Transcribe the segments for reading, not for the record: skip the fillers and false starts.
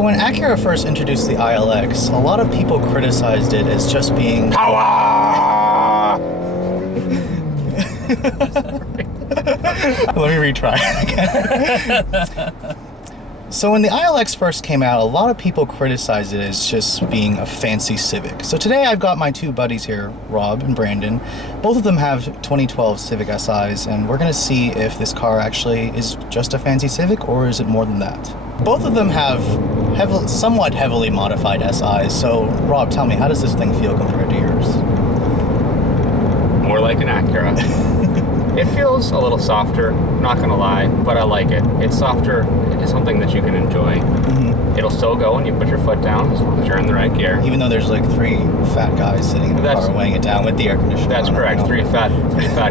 So when Acura first introduced the ILX, a lot of people criticized it as just being power. Let me retry again. So when the ILX first came out, a lot of people criticized it as just being a fancy Civic. So today I've got my two buddies here, Rob and Brandon. Both of them have 2012 Civic SIs, and we're gonna see if this car actually is just a fancy Civic or is it more than that. Both of them have somewhat heavily modified SIs. So Rob, tell me, how does this thing feel compared to yours? More like an Acura. It feels a little softer, not gonna lie, but I like it. It's softer, it's something that you can enjoy. Mm-hmm. It'll still go when you put your foot down as long as you're in the right gear. Even though there's like three fat guys sitting in the car weighing it down with the air conditioner. That's correct, three fat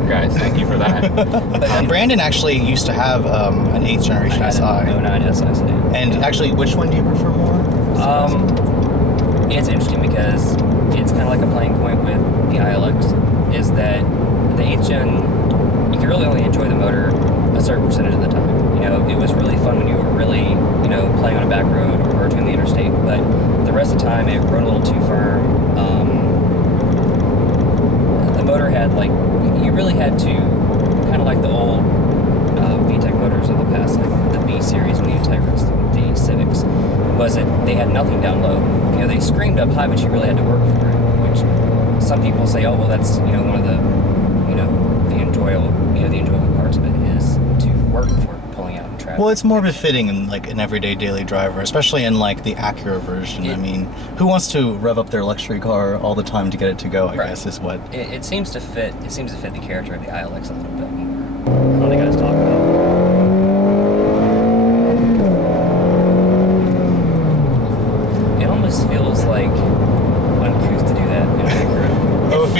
guys. Thank you for that. And Brandon actually used to have an 8th generation SI. An 09 SI sedan. And actually, which one do you prefer more? It's interesting because it's kind of like a playing point with the ILX, is that the 8th gen, you can really only enjoy the motor a certain percentage of the time. You know, it was really fun when you were really, playing on a back road or merging the interstate, but the rest of the time it rode a little too firm. The motor had, you really had to, kind of like the old VTEC motors of the past, like the B series when you Integras, the Civics, was that they had nothing down low. You know, they screamed up high, but you really had to work for it, which some people say, oh, well, that's, one of the, the enjoyable parts of it is to work for pulling out in traffic. Well, it's more befitting in like an everyday daily driver, especially in like the Acura version. I mean, who wants to rev up their luxury car all the time to get it to go, I guess is what. It seems to fit the character of the ILX a little bit more. How do you guys talk about? It almost feels like uncouth to do that in an Acura. Oh, it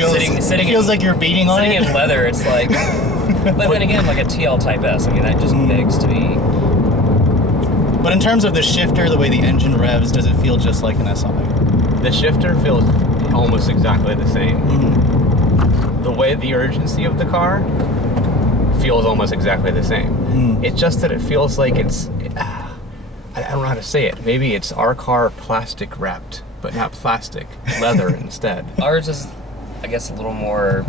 feels like you're beating on it? Sitting in leather, it's like... But then again, like a TL Type S, I mean, that just begs to be... But in terms of the shifter, the way the engine revs, does it feel just like an SI? The shifter feels almost exactly the same. Mm-hmm. The way the urgency of the car feels almost exactly the same. Mm. It's just that it feels like it's... I don't know how to say it. Maybe it's our car plastic wrapped, but not plastic, leather instead. Ours is, I guess, a little more...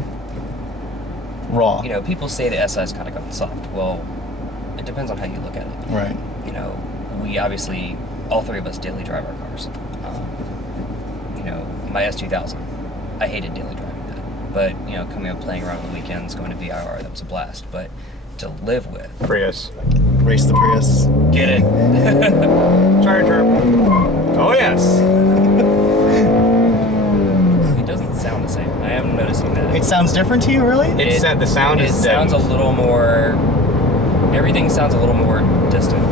raw. People say the SI's kind of gotten soft. Well, it depends on how you look at it. Right. We obviously, all three of us daily drive our cars. My S2000, I hated daily driving that. But, coming up playing around on the weekends, going to VIR, that was a blast. But to live with... Prius. Race the Prius. Get it. Charger. Oh, yes. It doesn't sound the same. I am noticing that. It sounds different to you, really? The sound is sounds a little more... Everything sounds a little more distant.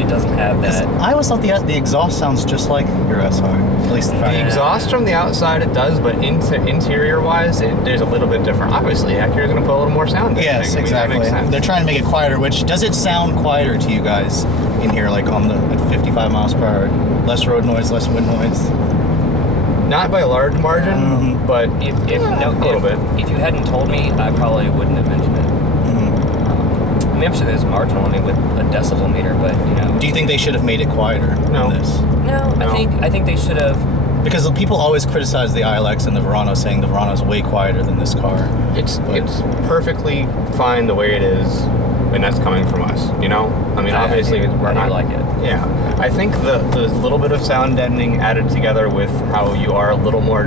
It doesn't have that... I always thought the exhaust sounds just like your SI. At least the exhaust from the outside, it does, but interior-wise, there's a little bit different. Obviously, Acura's going to put a little more sound in. Yes, exactly. They're trying to make it quieter, which... Does it sound quieter to you guys in here, like at 55 miles per hour? Less road noise, less wind noise? Not by a large margin, but a little bit. If you hadn't told me, I probably wouldn't have mentioned it. I mean, I'm sure there's marginal, with a decibel meter, but, Do you think they should have made it quieter No. than this? No. I think they should have... Because people always criticize the ILX and the Verano, saying the Verano's way quieter than this car. It's perfectly fine the way it is, and that's coming from us, I mean, obviously, we're not... I like it. Yeah. I think the little bit of sound deadening added together with how you are a little more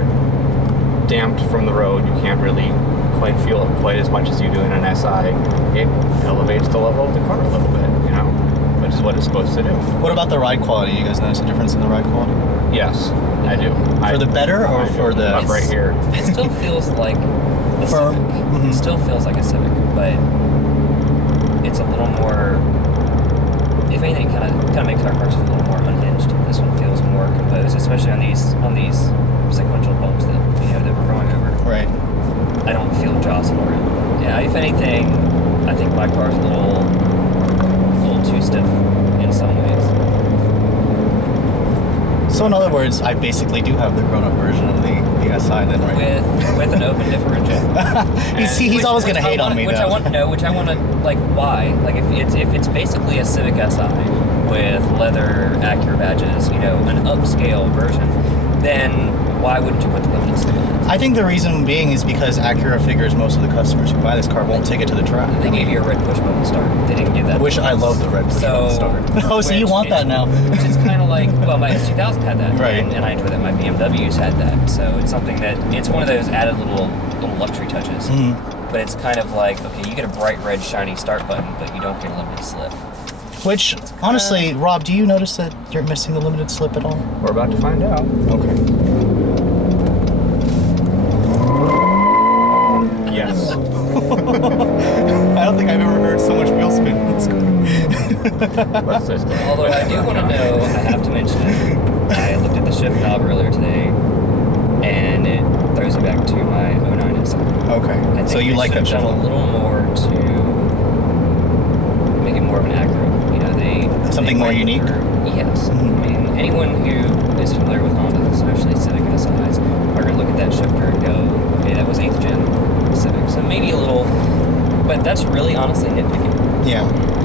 damped from the road, you can't really quite feel it quite as much as you do in an SI. It elevates the level of the car a little bit, which is what it's supposed to do. What about the ride quality? You guys notice a difference in the ride quality? Yes, I do. For the better or for the... Up right here. It still feels like a Firm. Civic. Mm-hmm. It still feels like a Civic, but it's a little more... If anything, kind of makes our cars feel a little more unhinged. This one feels more composed, especially on these sequential bumps that that we're going over. Right. I don't feel jostled around. Yeah, if anything, I think my car's a little too stiff in some ways. So in other words, I basically do have the grown-up version of the SI then, right? With an open differential. he's always going to hate on me, Which though. I want to, why? Like, if it's basically a Civic SI, with leather Acura badges, you know, an upscale version, then why wouldn't you put the limited slip on it? I think the reason being is because Acura figures most of the customers who buy this car won't take it to the track. They gave you a red push button start. They didn't give that. I wish I loved the red push button start. Oh, so you want that now? Which is kind of like, well, my S2000 had that, right? And I enjoy that. My BMWs had that, so it's something that it's one of those added little luxury touches. Mm-hmm. But it's kind of like, okay, you get a bright red shiny start button, but you don't get a limited slip. Which, honestly, Rob, do you notice that you're missing the limited slip at all? We're about to find out. Okay. Yes. I don't think I've ever heard so much wheel spin in this car. What's this? Although I do want to know, I have to mention it, I looked at the shift knob earlier today, and it throws me back to my 09 SI. Okay. I think So you like that shift shift done a knob? little more to make it more of an Acura. You know, Something they more went unique? Yes. Mhm. I mean, anyone who is familiar with Honda, especially Civic SIs, are going to look at that shifter and go, okay, that was 8th gen Civic. So maybe a little, but that's really honestly nitpicking. Yeah.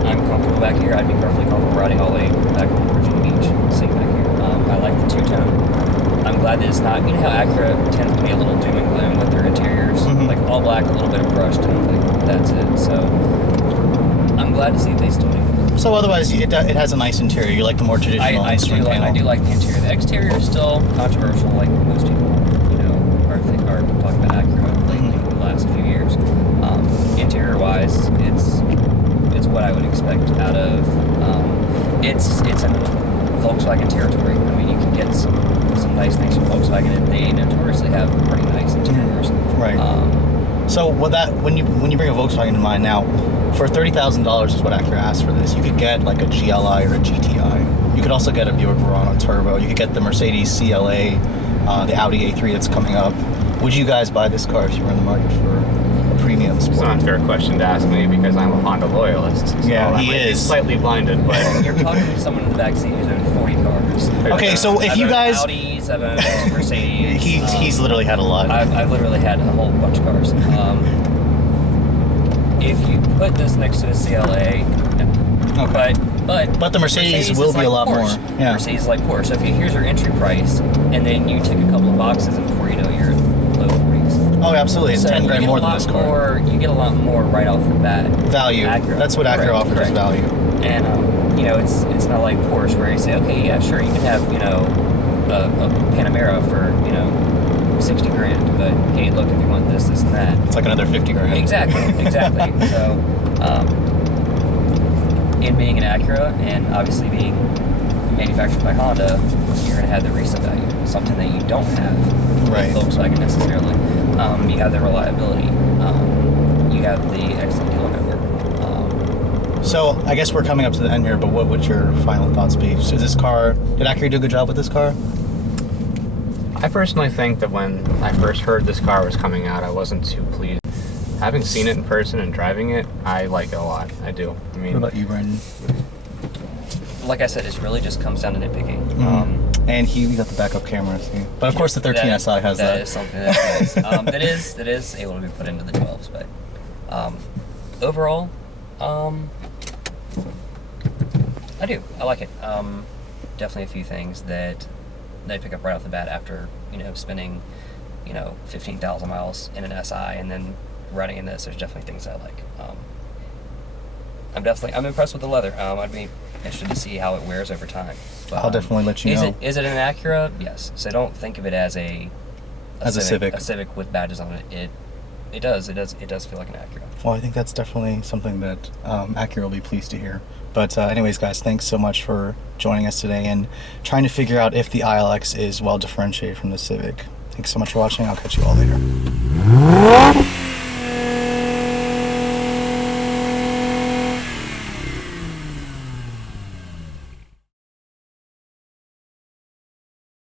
I'm comfortable back here. I'd be perfectly comfortable riding all the way back home to Virginia Beach, sitting back here. I like the two-tone. I'm glad that it's not, you know how Acura tends to be a little doom and gloom with their interiors, Mhm. like all black, a little bit of brushed, and like that's it. So I'm glad to see they still do it. So otherwise, it has a nice interior. You like the more traditional I instrument panel. I do like the interior. The exterior is still controversial, like most people, you know, are talking about Acura lately in the last few years. Interior-wise, it's what I would expect out of. It's in Volkswagen territory. I mean, you can get some nice things from Volkswagen, and they notoriously have pretty nice interiors. Right. So when you bring a Volkswagen to mind now, for $30,000 is what Acura asked for this. You could get like a GLI or a GTI. You could also get a Buick Verano Turbo. You could get the Mercedes CLA, the Audi A3 that's coming up. Would you guys buy this car if you were in the market for a premium sport? It's not a fair question to ask me because I'm a Honda loyalist. So Yeah, he I might be is. slightly blinded, but You're talking to someone in the backseat who's owned 40 cars. Okay, so if I've you owned guys, Audis, I've owned Mercedes. he's literally had a lot. I've literally had a whole bunch of cars. If you put this next to a CLA, Okay. but the Mercedes will is be a lot Porsche. more. Yeah. Mercedes is like Porsche. So if here's your entry price, and then you tick a couple of boxes, and before you know it, you're low 40s. Oh, absolutely. It's So 10 you grand get more a than lot this car. you get a lot more right off the bat. Value. Acura. That's what Acura Correct, offers is correct. value. And you know, it's not like Porsche where you say, okay, yeah, sure, you can have, you know, a Panamera for, you know, 60 grand, but hey, look, if you want this, and that. It's like another 50 grand. Exactly. So, in being an Acura and obviously being manufactured by Honda, you're going to have the resale value, something that you don't have Right. with Volkswagen necessarily. You have the reliability. You have the excellent dealer network. So I guess we're coming up to the end here, but what would your final thoughts be? So did Acura do a good job with this car? I personally think that when I first heard this car was coming out, I wasn't too pleased. Having seen it in person and driving it, I like it a lot. I do. I mean, What about you, Brandon? Like I said, it really just comes down to nitpicking. And we got the backup camera too. But of course the 13 SI has that. That is something that's nice. that is able to be put into the 12s, but overall, I do. I like it. Definitely a few things that they pick up right off the bat after, you know, spending, you know, 15,000 miles in an SI and then riding in this. There's definitely things I like. I'm impressed with the leather. I'd be interested to see how it wears over time. But, I'll definitely let you know. Is it an Acura? Yes. So don't think of it as a Civic. A Civic with badges on it. It does feel like an Acura. Well, I think that's definitely something that Acura will be pleased to hear. But anyways, guys, thanks so much for joining us today and trying to figure out if the ILX is well differentiated from the Civic. Thanks so much for watching. I'll catch you all later.